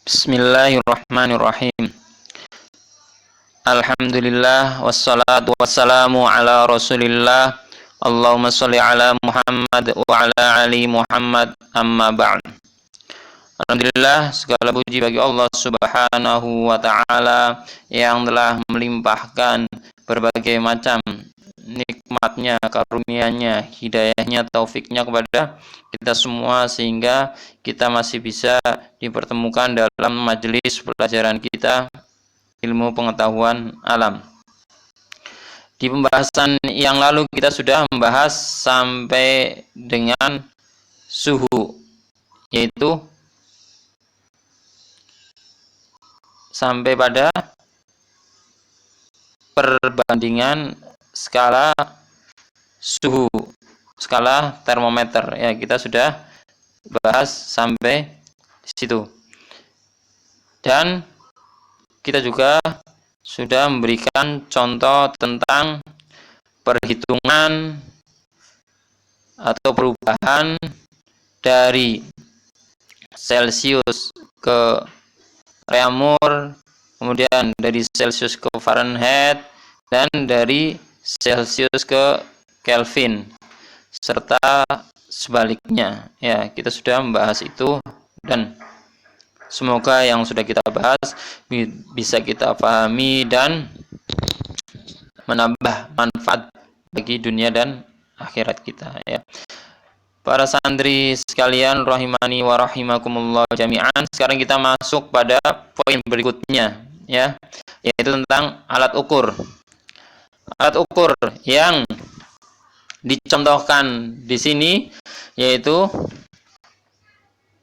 Bismillahirrahmanirrahim. Alhamdulillah wassalatu wassalamu ala Rasulillah. Allahumma shalli ala Muhammad wa ala ali Muhammad, amma ba'd. Alhamdulillah, segala puji bagi Allah Subhanahu wa taala yang telah melimpahkan berbagai macam nikmatnya, karunia-Nya, hidayahnya, taufiknya kepada kita semua sehingga kita masih bisa dipertemukan dalam majelis pelajaran kita ilmu pengetahuan alam. Di pembahasan yang lalu kita sudah membahas sampai dengan suhu, yaitu sampai pada perbandingan skala suhu, skala termometer. Ya, kita sudah bahas sampai di situ. Dan kita juga sudah memberikan contoh tentang perhitungan atau perubahan dari Celsius ke Reaumur, kemudian dari Celsius ke Fahrenheit, dan dari Celsius ke Kelvin, serta sebaliknya. Ya, kita sudah membahas itu dan semoga yang sudah kita bahas bisa kita pahami dan menambah manfaat bagi dunia dan akhirat kita, ya. Para santri sekalian rahimani wa rahimakumullah jami'an, sekarang kita masuk pada poin berikutnya, ya, yaitu tentang alat ukur. Alat ukur yang dicontohkan di sini yaitu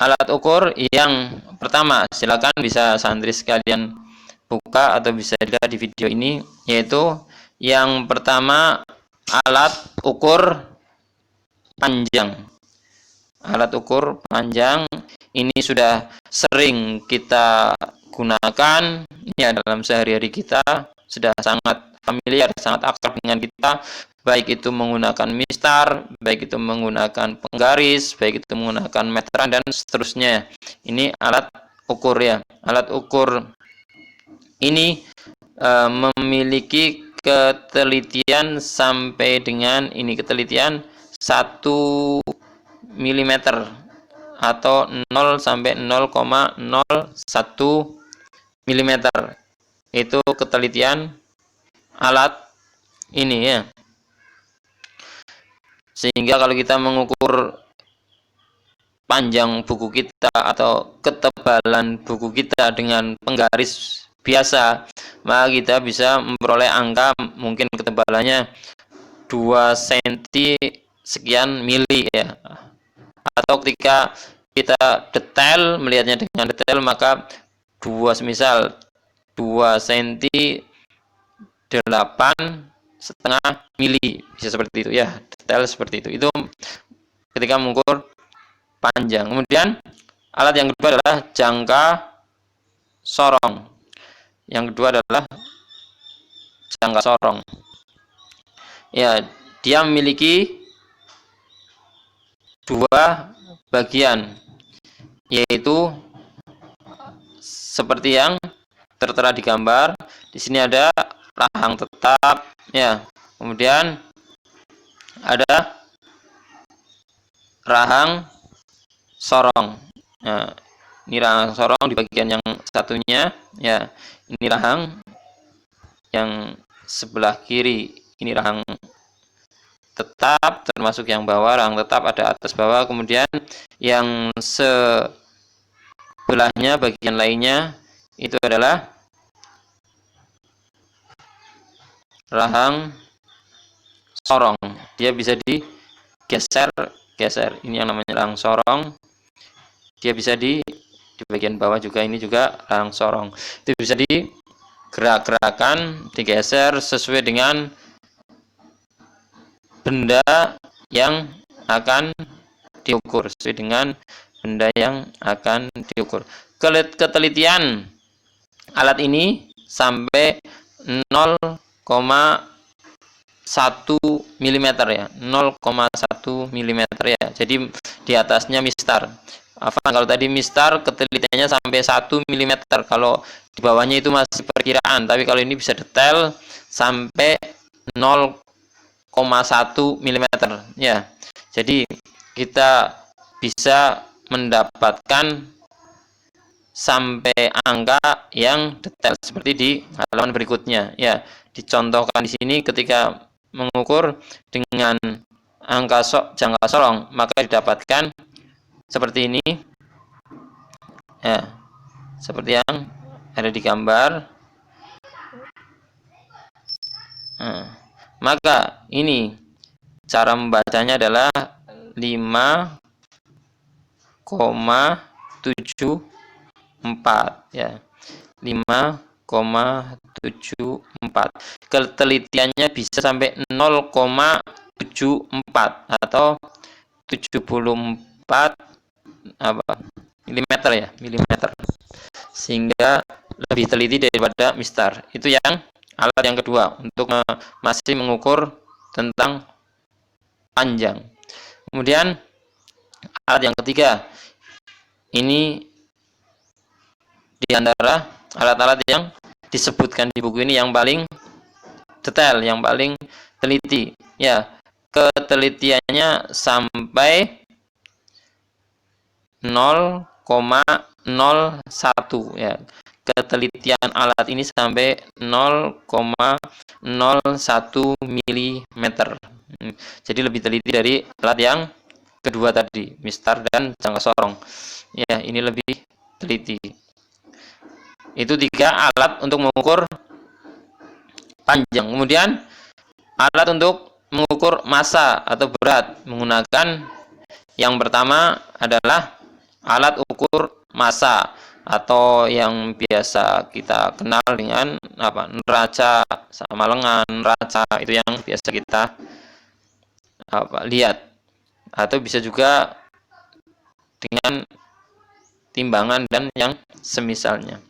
alat ukur yang pertama, silakan bisa santri sekalian buka atau bisa dilihat di video ini, yaitu yang pertama alat ukur panjang. Alat ukur panjang ini sudah sering kita gunakan ya dalam sehari-hari kita, sudah sangat familiar, sangat akrab dengan kita, baik itu menggunakan mistar, baik itu menggunakan penggaris, baik itu menggunakan meteran dan seterusnya. Ini alat ukur, ya. Alat ukur ini memiliki ketelitian sampai dengan ketelitian 1 mm atau 0 sampai 0,01 mm. Itu ketelitian alat ini, ya. Sehingga kalau kita mengukur panjang buku kita atau ketebalan buku kita dengan penggaris biasa, maka kita bisa memperoleh angka mungkin ketebalannya 2 cm sekian mili, ya. Atau ketika kita detail, melihatnya dengan detail, maka misal 2 cm 8,5 mili, bisa seperti itu, ya, detail seperti itu. Itu ketika mengukur panjang. Kemudian alat yang kedua adalah jangka sorong. Yang kedua adalah jangka sorong. Ya, dia memiliki 2 bagian, yaitu seperti yang tertera di gambar. Di sini ada rahang tetap, ya. Kemudian ada rahang sorong. Nah, ini rahang sorong di bagian yang satunya, ya. Ini rahang yang sebelah kiri, ini rahang tetap, termasuk yang bawah, rahang tetap ada atas bawah. Kemudian yang sebelahnya, bagian lainnya, itu adalah rahang sorong. Dia bisa digeser. Ini yang namanya rahang sorong. Dia bisa di bagian bawah juga, ini juga rahang sorong. Itu bisa digerak-gerakan, digeser sesuai dengan benda yang akan diukur, sesuai dengan benda yang akan diukur. Ketelitian alat ini sampai 0,01 mm ya, 0,1 mm ya. Jadi di atasnya mistar. Afan, kalau tadi mistar ketelitiannya sampai 1 mm, kalau di bawahnya itu masih perkiraan, tapi kalau ini bisa detail sampai 0,1 mm ya. Jadi kita bisa mendapatkan sampai angka yang detail seperti di halaman berikutnya ya. Dicontohkan di sini ketika mengukur dengan angka jangka sorong, maka didapatkan seperti ini ya, seperti yang ada di gambar. Nah, maka ini cara membacanya adalah 5,74 ya, 5,74. Ketelitiannya bisa sampai 0,74 atau 74 milimeter ya, milimeter, sehingga lebih teliti daripada mistar. Itu yang alat yang kedua untuk masih mengukur tentang panjang. Kemudian alat yang ketiga, ini di antara alat-alat yang disebutkan di buku ini yang paling detail, yang paling teliti ya. Ketelitiannya sampai 0,01 ya. Ketelitian alat ini sampai 0,01 mm. Jadi lebih teliti dari alat yang kedua tadi, mistar dan jangka sorong. Ya, ini lebih teliti. Itu 3 alat untuk mengukur panjang. Kemudian alat untuk mengukur massa atau berat menggunakan yang pertama adalah alat ukur massa atau yang biasa kita kenal dengan neraca sama lengan. Neraca itu yang biasa kita lihat, atau bisa juga dengan timbangan dan yang semisalnya.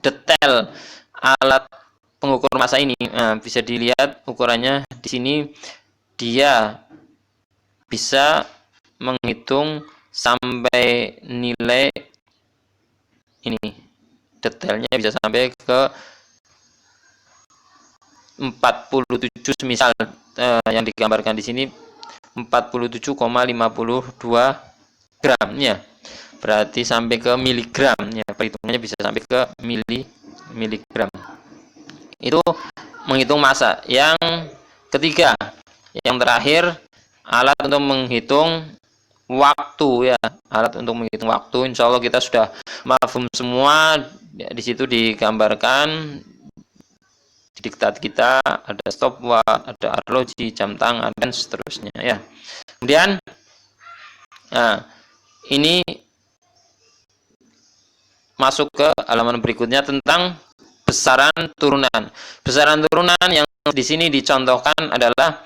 Detail alat pengukur massa ini bisa dilihat ukurannya di sini. Dia bisa menghitung sampai nilai ini, detailnya bisa sampai ke 47 semisal yang digambarkan di sini 47,52 gram ya. Berarti sampai ke miligram ya, perhitungannya bisa sampai ke miligram. Itu menghitung massa. Yang ketiga, yang terakhir, alat untuk menghitung waktu ya. Alat untuk menghitung waktu, insya Allah kita sudah mafhum semua. Di situ digambarkan di diktat kita, ada stopwatch, ada arloji, jam tangan, dan seterusnya ya. Kemudian ini masuk ke halaman berikutnya tentang besaran turunan. Besaran turunan yang di sini dicontohkan adalah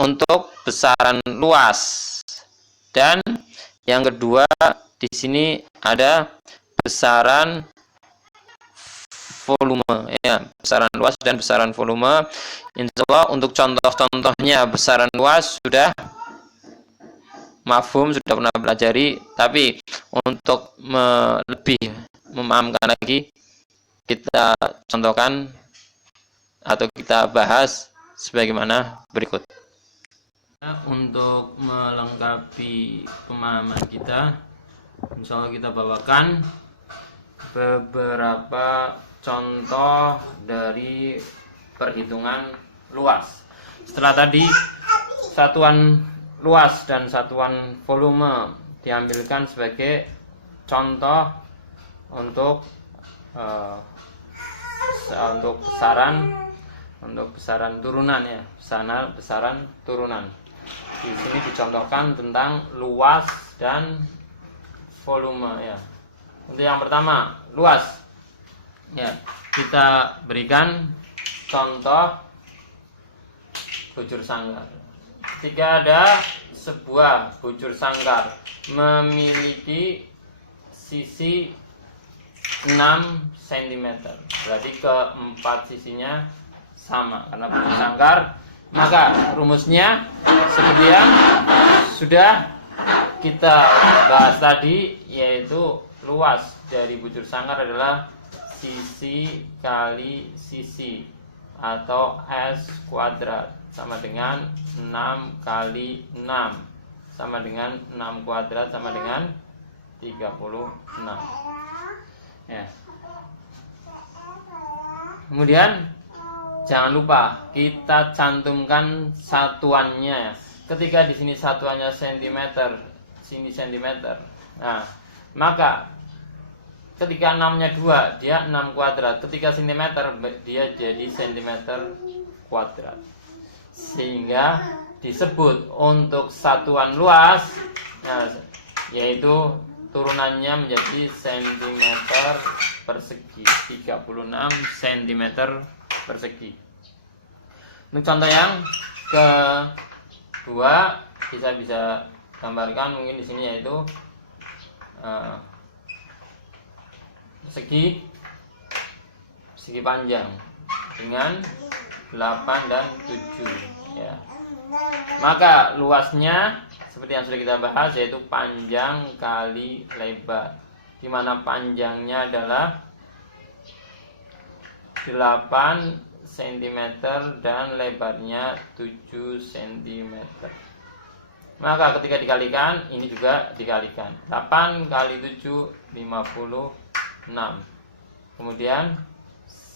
untuk besaran luas, dan yang kedua di sini ada besaran volume ya, besaran luas dan besaran volume. Insya Allah untuk contoh-contohnya besaran luas sudah mafhum, sudah pernah pelajari, tapi untuk lebih memahamkan lagi, kita contohkan atau kita bahas sebagaimana berikut. Untuk melengkapi pemahaman kita, insya Allah kita bawakan beberapa contoh dari perhitungan luas. Setelah tadi satuan luas dan satuan volume diambilkan sebagai contoh untuk besaran turunan ya, besaran turunan. Di sini dicontohkan tentang luas dan volume ya. Untuk yang pertama, luas ya, kita berikan contoh bujur sangkar. Jika ada sebuah bujur sangkar memiliki sisi 6 cm, berarti keempat sisinya sama karena bujur sangkar. Maka rumusnya seperti yang sudah kita bahas tadi, yaitu luas dari bujur sangkar adalah sisi kali sisi atau S kuadrat sama dengan 6 kali 6 sama dengan 6 kuadrat sama dengan 36 ya. Kemudian jangan lupa kita cantumkan satuannya. Ketika di sini satuannya cm, sini cm. Nah, maka ketika 6-nya 2, dia 6 kuadrat. Ketika cm, dia jadi cm kuadrat. Sehingga disebut untuk satuan luas, nah, yaitu turunannya menjadi cm persegi, 36 cm persegi. Untuk contoh yang kedua bisa gambarkan mungkin di sini, yaitu segi panjang dengan 8 dan 7 ya. Maka luasnya seperti yang sudah kita bahas, yaitu panjang kali lebar, di mana panjangnya adalah 8 cm dan lebarnya 7 cm. Maka ketika dikalikan, ini juga dikalikan. 8 kali 7 56. Kemudian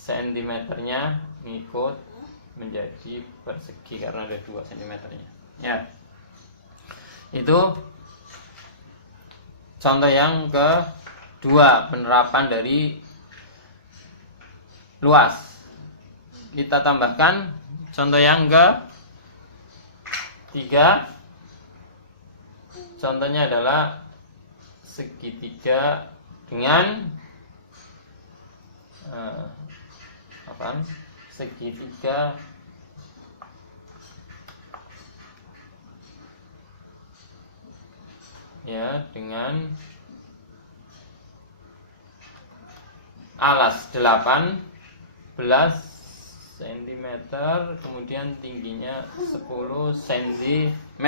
cm-nya ngikut menjadi persegi karena ada 2 cm-nya. Ya. Itu contoh yang kedua, penerapan dari luas. Kita tambahkan contoh yang ketiga. Contohnya adalah segitiga dengan segitiga ya dengan alas 18 cm, kemudian tingginya 10 cm.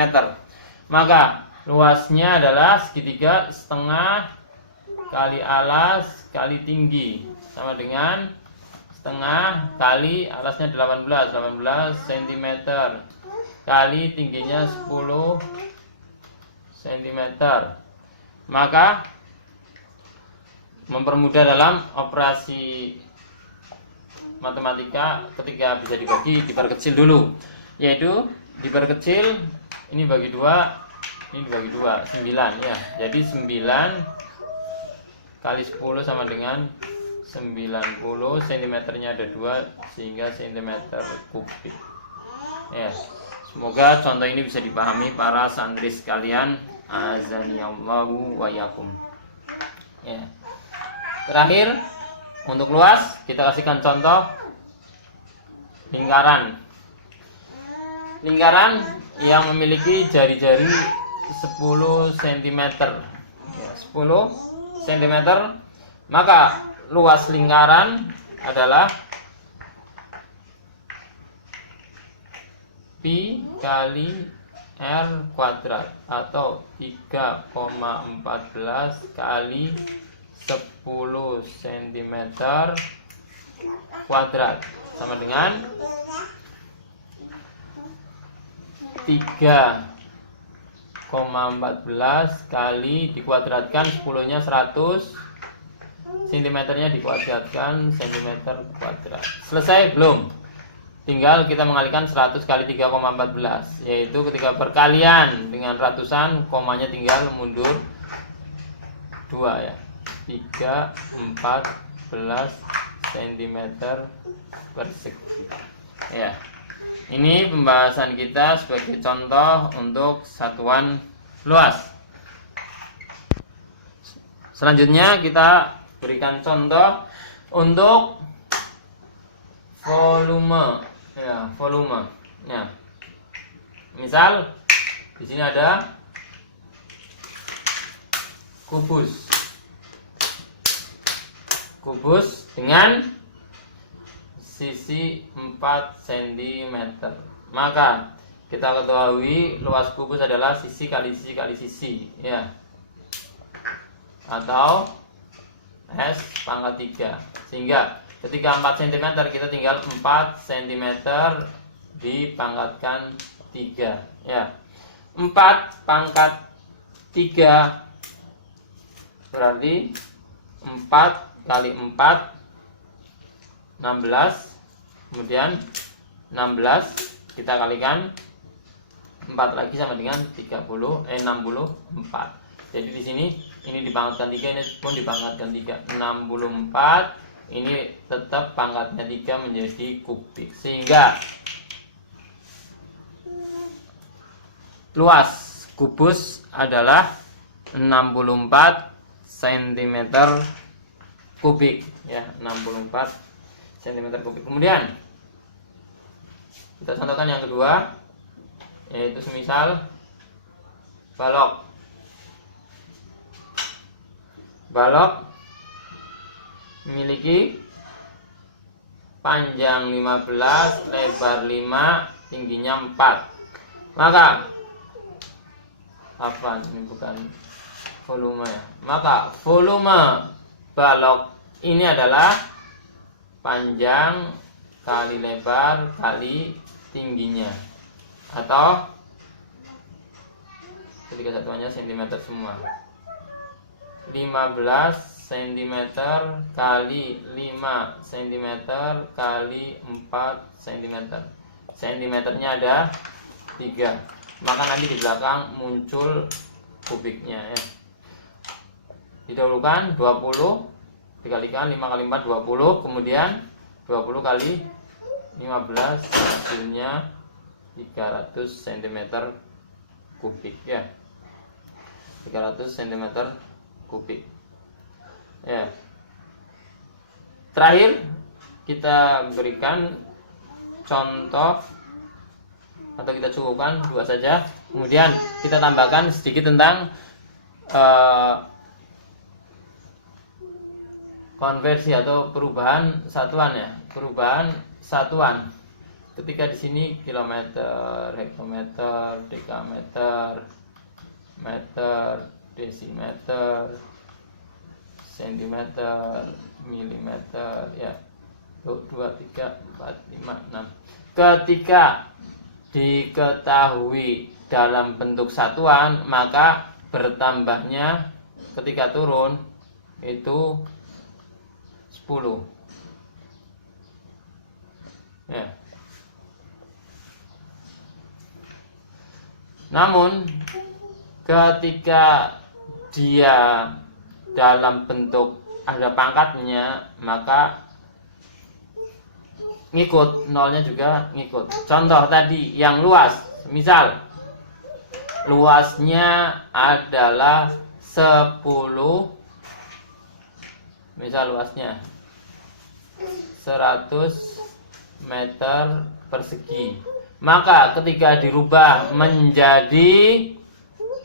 Maka luasnya adalah segitiga setengah kali alas kali tinggi sama dengan setengah kali alasnya 18 cm kali tingginya 10 cm. Maka mempermudah dalam operasi matematika ketika bisa dibagi, diperkecil dulu, yaitu diperkecil, ini bagi 2, ini dibagi 2, 9 ya. Jadi 9 kali 10 sama dengan 90, cm-nya ada 2 sehingga cm kubik. Ya. Semoga contoh ini bisa dipahami para santri sekalian. Azanillahu wa yakum. Ya. Terakhir, untuk luas kita kasihkan contoh lingkaran. Lingkaran yang memiliki jari-jari 10 cm ya, 10 cm. Maka luas lingkaran adalah pi kali r kuadrat atau 3,14 kali 10 cm kuadrat sama dengan 3,14 kali dikuadratkan 10-nya 100, cm-nya dikuadratkan cm kuadrat. Selesai belum? Tinggal kita mengalihkan 100 kali 3,14, yaitu ketika perkalian dengan ratusan, komanya tinggal mundur 2 ya. 3,14 cm persegi. Ya. Ini pembahasan kita sebagai contoh untuk satuan luas. Selanjutnya kita berikan contoh untuk volume. Ya, volume. Ya. Misal di sini ada kubus. Kubus dengan sisi 4 cm. Maka kita ketahui luas kubus adalah sisi kali sisi kali sisi, ya. Atau S pangkat 3. Sehingga ketika 4 cm kita tinggal 4 cm dipangkatkan 3, ya. 4 pangkat 3 berarti 4 kali 4 16. Kemudian 16 kita kalikan 4 lagi sama dengan 64. Jadi di sini ini dipangkatkan 3, ini pun dipangkatkan 3. 64 ini tetap pangkatnya 3 menjadi kubik. Sehingga luas kubus adalah 64 cm kubik, ya, 64 cm kubik. Kemudian kita contohkan yang kedua, yaitu semisal balok. Balok memiliki panjang 15, lebar 5, tingginya 4. Maka apa ini, bukan volume ya. Maka volume balok ini adalah panjang kali lebar kali tingginya, atau ketika satuannya cm semua. 15 cm kali 5 cm kali 4 cm. Cm-nya ada 3. Maka nanti di belakang muncul kubiknya, ya. Didahulukan 20 dikalikan 5 kali 4 20, kemudian 20 kali 15 hasilnya 300 cm kubik, ya. 300 cm kubik, ya. Terakhir kita berikan contoh, atau kita cukupkan 2 saja. Kemudian kita tambahkan sedikit tentang konversi atau perubahan satuan, ya. Perubahan satuan. Ketika di sini kilometer, hektometer, dekameter, meter, desimeter, sentimeter, milimeter, ya. 1, 2, 3, 4, 5, 6. Ketika diketahui dalam bentuk satuan, maka bertambahnya ketika turun itu 10, ya. Namun ketika dia dalam bentuk ada pangkatnya, maka ngikut, nolnya juga ngikut. Contoh tadi yang luas, misal luasnya adalah 10, misal luasnya 100 meter persegi. Maka ketika dirubah menjadi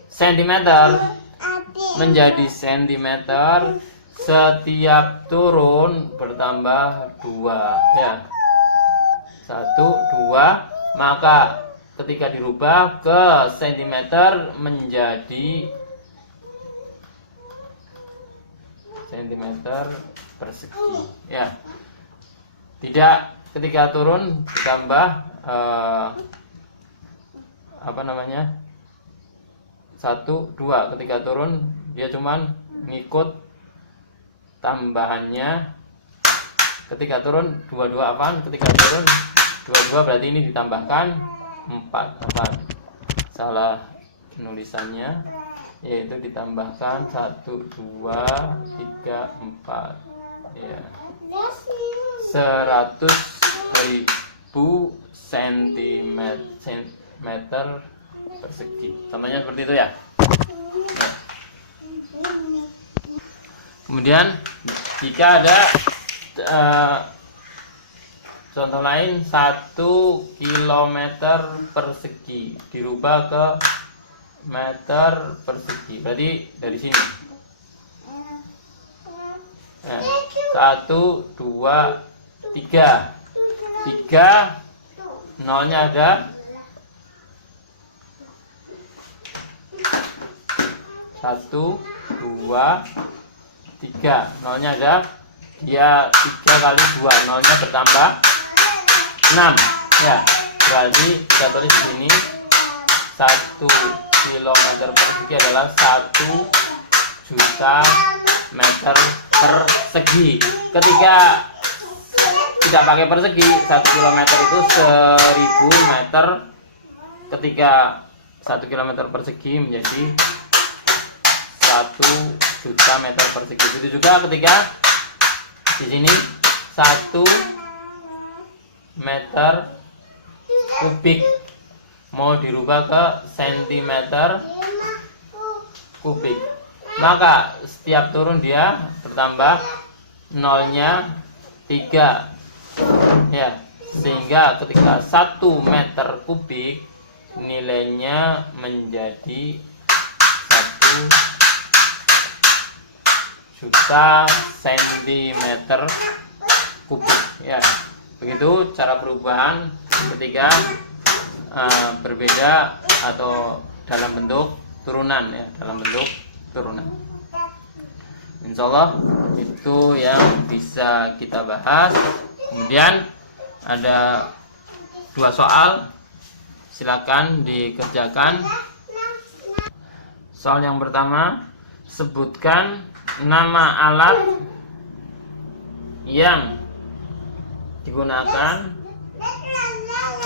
sentimeter, setiap turun bertambah 2, ya. 1, 2, maka ketika dirubah ke sentimeter menjadi sentimeter persegi, ya. Tidak ketika turun ditambah 1, 2. Ketika turun dia cuman ngikut tambahannya. Ketika turun 22 apaan? Ketika turun 22 berarti ini ditambahkan 4 apaan? Salah nulisannya, yaitu ditambahkan 1, 2, 3, 4, ya. 100.000 cm persegi. Contohnya seperti itu, ya. Nah. Kemudian jika ada contoh lain, 1 km persegi dirubah ke meter persegi, berarti dari sini. Nah, 1, 2, 3 3, nolnya ada 1, 2, 3, nolnya ada dia 3 kali 2, nolnya bertambah 6 ya, berarti kita tulis sini 1 kilometer persegi adalah 1 juta meter persegi. Ketika tidak pakai persegi, 1 kilometer itu 1000 meter. Ketika 1 kilometer persegi menjadi 1 juta meter persegi. Itu juga ketika di sini 1 meter kubik mau dirubah ke sentimeter kubik, maka setiap turun dia bertambah nolnya 3 ya, sehingga ketika 1 meter kubik nilainya menjadi 1 juta sentimeter kubik ya. Begitu cara perubahan ketika berbeda atau dalam bentuk turunan ya, dalam bentuk turunan. Insya Allah itu yang bisa kita bahas. Kemudian ada 2 soal, silakan dikerjakan. Soal yang pertama, sebutkan nama alat yang digunakan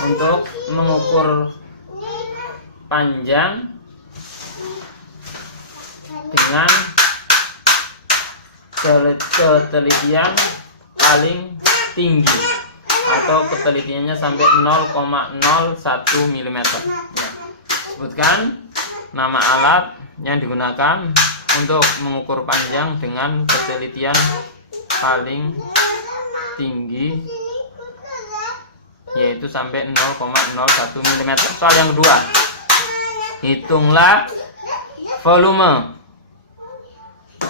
untuk mengukur panjang dengan ketelitian paling tinggi atau ketelitiannya sampai 0,01 mm ya. Sebutkan nama alat yang digunakan untuk mengukur panjang dengan ketelitian paling tinggi, yaitu sampai 0,01 mm. Soal yang kedua, hitunglah volume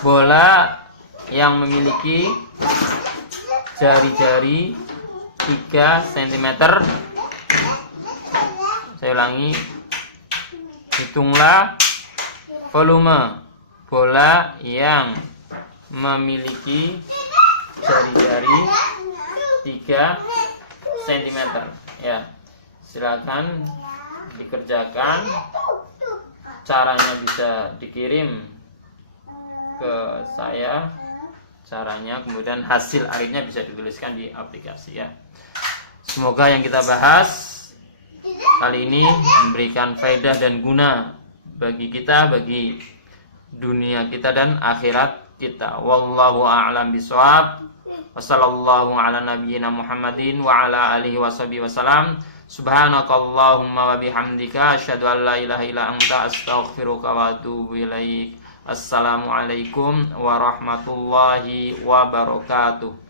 bola yang memiliki jari-jari 3 cm. Saya ulangi, hitunglah volume bola yang memiliki jari-jari 3 cm ya. Silakan dikerjakan, caranya bisa dikirim ke saya caranya, kemudian hasil akhirnya bisa dituliskan di aplikasi ya. Semoga yang kita bahas kali ini memberikan faedah dan guna bagi kita, bagi dunia kita dan akhirat kita. Wallahu a'lam bishawab. Wassallallahu ala nabiyyina Muhammadin wa ala alihi washabihi wasallam. Subhanakallahumma wa bihamdika asyhadu an la ilaha illa anta astaghfiruka wa atubu ilaik. Assalamualaikum warahmatullahi wabarakatuh.